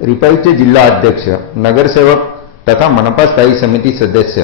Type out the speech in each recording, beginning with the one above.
रिपाईचे जिल्हा अध्यक्ष, नगरसेवक तथा मनपा स्थायी समिती सदस्य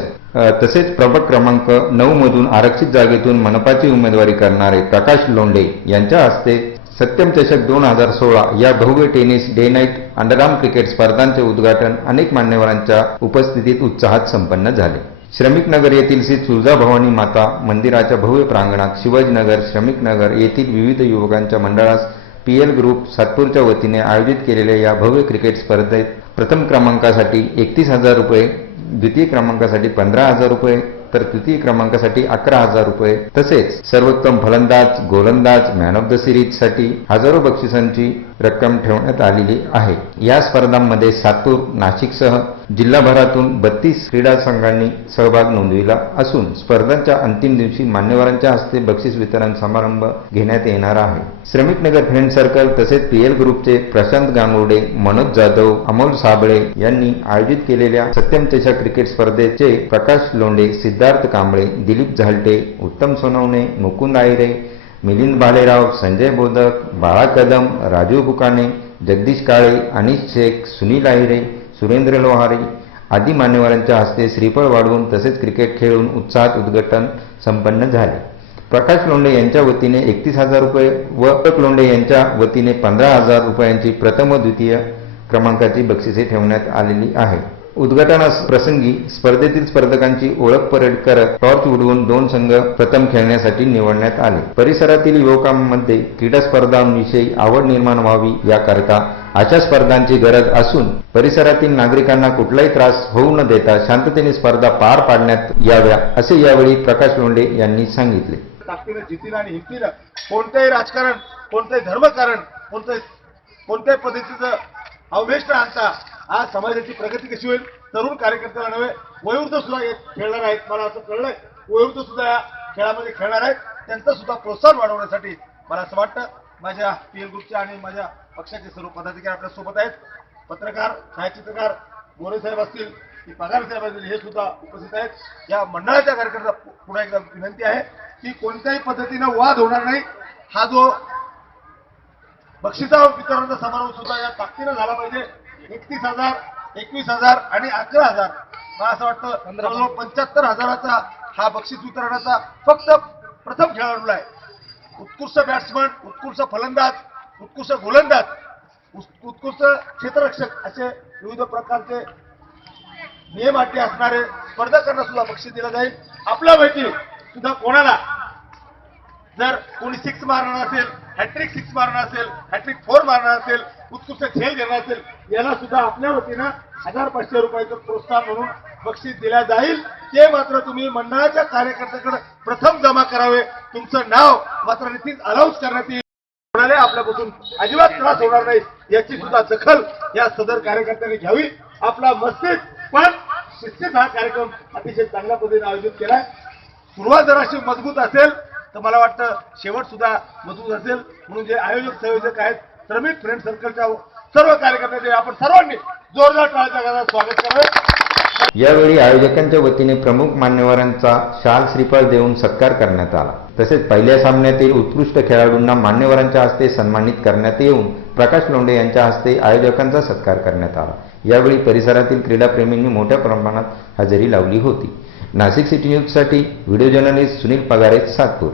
तसेच प्रभाग क्रमांक 9 मधून आरक्षित जागेतून मनपाची उमेदवारी करणारे प्रकाश लोंढे यांच्या हस्ते सत्यम चषक 2016 या भव्य tennis day night underarm cricket स्पर्धांचे उद्घाटन अनेक मान्यवरांच्या उपस्थितीत उत्साहात संपन्न झाले. श्रमिक नगर येथील श्री तुळजाभवानी माता मंदिराच्या भव्य प्रांगणात शिवाजीनगर, श्रमिक नगर येथील विविध युवकांच्या मंडळास पीएल ग्रुप सातपूरच्या वतीने आयोजित केलेल्या या भव्य क्रिकेट स्पर्धेत प्रथम क्रमांकासाठी 31,000 रुपये, द्वितीय क्रमांकासाठी 15,000 रुपये तर तृतीय क्रमांकासाठी 11,000 रुपये तसेच सर्वोत्तम फलंदाज, गोलंदाज, मॅन ऑफ द सिरीज साठी हजारो बक्षिसांची रक्कम ठेवण्यात आलेली आहे. या स्पर्धांमध्ये सातूर, नाशिकसह जिल्हाभरातून 32 क्रीडा संघांनी सहभाग नोंदविला असून स्पर्धांच्या अंतिम दिवशी मान्यवरांच्या हस्ते बक्षीस वितरण समारंभ घेण्यात येणार आहे. श्रमिक नगर फ्रेंड सर्कल तसेच पीएल ग्रुपचे प्रशांत गांगुर्डे, मनोज जाधव, अमोल साबळे यांनी आयोजित केलेल्या सत्यम चषक क्रिकेट स्पर्धेचे प्रकाश लोंढे, सिद्धार्थ कांबळे, दिलीप झालटे, उत्तम सोनवणे, मुकुंद आयरे, मिलिंद भालेराव, संजय बोधक, बाळा कदम, राजू बुकाणे, जगदीश काळे, अनिश शेख, सुनील आहिरे, सुरेंद्र लोहारी आदी मान्यवरांच्या हस्ते श्रीफळ वाढवून तसेच क्रिकेट खेळून उत्साहात उद्घाटन संपन्न झाले. प्रकाश लोंढे यांच्या वतीने 31,000 रुपये व प्रकाश लोंढे यांच्या वतीने 15,000 रुपयांची प्रथम व द्वितीय क्रमांकाची बक्षिसे ठेवण्यात आलेली आहे. उद्घाटनास प्रसंगी स्पर्धेतील स्पर्धकांची ओळख परेड करत टॉर्च उडवून 2 संघ प्रथम खेळण्यासाठी निवडण्यात आले. परिसरातील युवकांमध्ये क्रीडा स्पर्धांविषयी आवड निर्माण व्हावी याकरता अशा स्पर्धांची गरज असून परिसरातील नागरिकांना कुठलाही त्रास होऊ न देता शांततेने स्पर्धा पार पाडण्यात याव्या असे यावेळी प्रकाश लोंढे यांनी सांगितले. ताकदीने जितीनं आणि हिमतीनं कोणतेही राजकारण, कोणतेही धर्मकारण, कोणत्याही पद्धतीचं अववेश न आणता आज समाजाची प्रगती कशी होईल. तरुण कार्यकर्त्याला नव्हे, वयोवृद्ध सुद्धा खेळणार आहेत. मला असं कळलंय वयोवृद्ध सुद्धा या खेळामध्ये खेळणार आहेत. त्यांचं सुद्धा प्रोत्साहन वाढवण्यासाठी मला असं वाटतं माझ्या पीएल ग्रुपच्या आणि माझ्या पक्षाचे सर्व पदाधिकारी आपल्या सोबत आहेत. पत्रकार, छायाचित्रकार गोरे साहेब असतील की पगार साहेब असतील हे सुद्धा उपस्थित आहेत. या मंडळाच्या कार्यकर्त्यांना पुन्हा एकदा विनंती आहे की कोणत्याही पद्धतीनं वाद होणार नाही. हा जो बक्षिसा वितरणाचा समारोह सुद्धा या ताकदीनं झाला पाहिजे. 31,000, 21,000 आणि 11,000 मला असं वाटतं 75,000चा हा बक्षीस वितरणाचा फक्त प्रथम खेळाडूला आहे. उत्कृष्ट बॅट्समन, उत्कृष्ट फलंदाज, उत्कृष्ट गोलंदाज, उत्कृष्ट क्षेत्ररक्षक असे विविध प्रकारचे नियम अटी असणारे स्पर्धकांना सुद्धा बक्षीस दिलं जाईल. आपल्यापैकी सुद्धा कोणाला जर कोणी 6 मारणार असेल, हॅट्रिक 6 मारणार असेल, हॅट्रिक 4 मारणार असेल, उत्कृष्ट खेळ घेणार असेल, याला सुद्धा आपल्या वतीनं 1,500 रुपयाचं प्रोत्साहन म्हणून बक्षीस दिल्या जाईल. ते मात्र तुम्ही मंडळाच्या कार्यकर्त्याकडे प्रथम जमा करावे. तुमचं नाव मात्र निश्चित अनाऊन्स करण्यात येईल. कोणाला आपल्यापासून अजिबात त्रास होणार नाही याची सुद्धा दखल या सदर कार्यकर्त्यांनी घ्यावी. आपला मस्तीत पण शिस्तीत हा कार्यक्रम अतिशय चांगल्या पद्धतीने आयोजित केलाय. सुरुवात जर अशी मजबूत असेल तर मला वाटतं शेवट सुद्धा मजबूत असेल. म्हणून जे आयोजक संयोजक आहेत श्रमिक फ्रेंड सर्कलच्या सर्व कार्यकर्त्यांचे आपण सर्वांनी जोरदार टाळ्यांच्या गजरात स्वागत करावे. यावेळी आयोजकांच्या वतीने प्रमुख मान्यवरांचा शाल श्रीफळ देऊन सत्कार करण्यात आला. तसेच पहिल्या सामन्यातील उत्कृष्ट खेळाडूंना मान्यवरांच्या हस्ते सन्मानित करण्यात येऊन प्रकाश लोंढे यांच्या हस्ते आयोजकांचा सत्कार करण्यात आला. यावेळी परिसरातील क्रीडाप्रेमींनी मोठ्या प्रमाणात हजेरी लावली होती. नाशिक सिटी न्यूजसाठी व्हिडिओ जर्नलिस्ट सुनील पगारे, सातपूर.